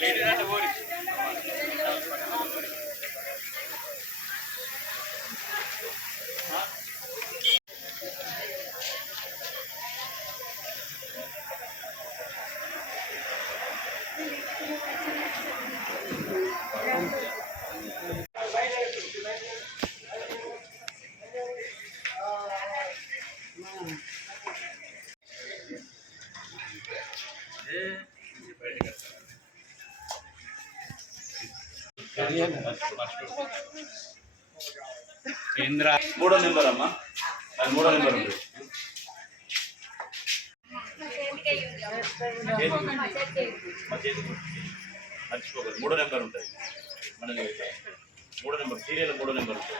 Lady అంటే ఓడి కేంద్ర మూడో నెంబర్ అమ్మా అది మూడో నెంబర్ ఉంటుంది మర్చిపోకూడదు మూడో నెంబర్ ఉంటుంది మన మూడో నెంబర్ సీరియల్ మూడో నెంబర్ ఉంటుంది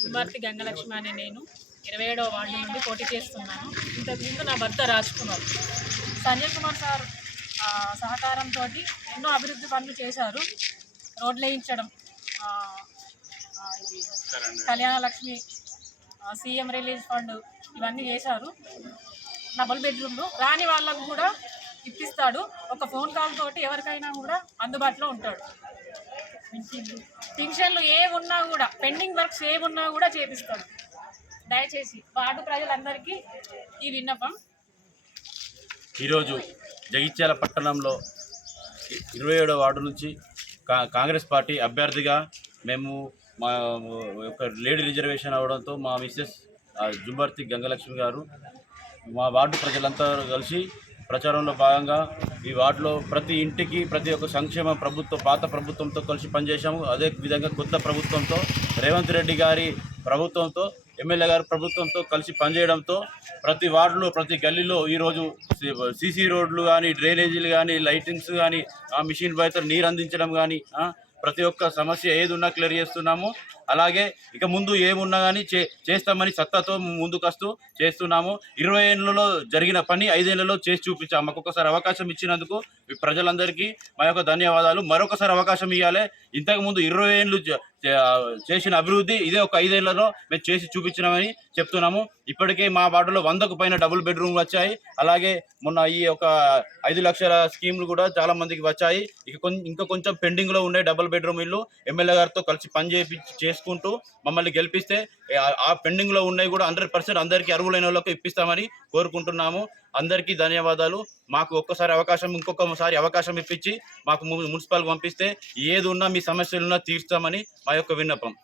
సుభార్తి గంగలక్ష్మి అనే నేను ఇరవై ఏడవ వార్డు నుండి పోటీ చేస్తున్నాను. ఇంతకుముందు నా భర్త రాజ్ కుమార్. సంజయ్ కుమార్ సార్ సహకారంతో ఎన్నో అభివృద్ధి పనులు చేశారు. రోడ్లు వేయించడం ఇది Kalyana Lakshmi CM release fund ఇవన్నీ చేశారు. డబుల్ బెడ్రూమ్లు రాని వాళ్ళకు కూడా ఇప్పిస్తాడు. ఒక ఫోన్ కాల్ తోటి ఎవరికైనా కూడా అందుబాటులో ఉంటాడు. పింఛన్లు ఏ ఉన్నా కూడా పెండింగ్ వర్క్స్ ఏ ఉన్నా కూడా చేపిస్తాడు. దయచేసి వార్డు ప్రజలందరికీ ఈ విన్నపం. ఈరోజు జగిత్యాల పట్టణంలో ఇరవై ఏడో వార్డు నుంచి కా కాంగ్రెస్ పార్టీ అభ్యర్థిగా మేము మా యొక్క లేడీ రిజర్వేషన్ అవడంతో మా మిస్సెస్ జుంబర్తి గంగలక్ష్మి గారు మా వార్డు ప్రజలంతా కలిసి ప్రచారంలో భాగంగా ఈ వార్డులో ప్రతి ఇంటికి ప్రతి ఒక్క సంక్షేమ ప్రభుత్వం పాత ప్రభుత్వంతో కలిసి పనిచేశాము. అదే విధంగా కొత్త ప్రభుత్వంతో రేవంత్ రెడ్డి గారి ప్రభుత్వంతో ఎమ్మెల్యే గారి ప్రభుత్వంతో కలిసి పనిచేయడంతో ప్రతి వార్డులో ప్రతి గల్లీలో ఈరోజు సీసీ రోడ్లు కానీ డ్రైనేజీలు కానీ లైటింగ్స్ కానీ ఆ మిషన్ బయట నీరు అందించడం కానీ ప్రతి ఒక్క సమస్య ఏది ఉన్నా క్లియర్ చేస్తున్నాము. అలాగే ఇక ముందు ఏమున్నా కానీ చే చేస్తామని సత్తాతో ముందుకొస్తూ చేస్తున్నాము. ఇరవై ఏళ్ళలో జరిగిన పని ఐదేళ్ళలో చేసి చూపించాము మాకు ఒకసారి అవకాశం ఇచ్చినందుకు ప్రజలందరికీ మా యొక్క ధన్యవాదాలు. మరొకసారి అవకాశం ఇవ్వాలి ఇంతకు ముందు ఇరవై ఏళ్ళు చే- చేసిన అభివృద్ధి ఇదే ఒక ఐదేళ్ళలో మేము చేసి చూపించినామని చెప్తున్నాము. ఇప్పటికే మా వార్డులో వందకు పైన డబుల్ బెడ్రూమ్ వచ్చాయి. అలాగే మొన్న ఈ ఒక ఐదు లక్షల స్కీమ్లు కూడా చాలా మందికి వచ్చాయి. ఇక కొం- ఇంకా కొంచెం పెండింగ్లో ఉన్నాయి డబుల్ బెడ్రూమ్ ఇల్లు ఎమ్మెల్యే గారితో కలిసి పని చేపి చేసుకుంటూ మమ్మల్ని గెలిపిస్తే ఆ- పెండింగ్లో ఉన్నాయి కూడా హండ్రెడ్ పర్సెంట్ అందరికీ అర్హులైన వాళ్ళకి ఇప్పిస్తామని కోరుకుంటున్నాము. అందరికీ ధన్యవాదాలు. మాకు ఒక్కసారి అవకాశం ఇంకొకసారి అవకాశం ఇప్పించి మాకు మున్సిపాల్ పంపిస్తే ఏది ఉన్నా మీ సమస్యలున్నా తీర్చామని మా యొక్క విన్నపం.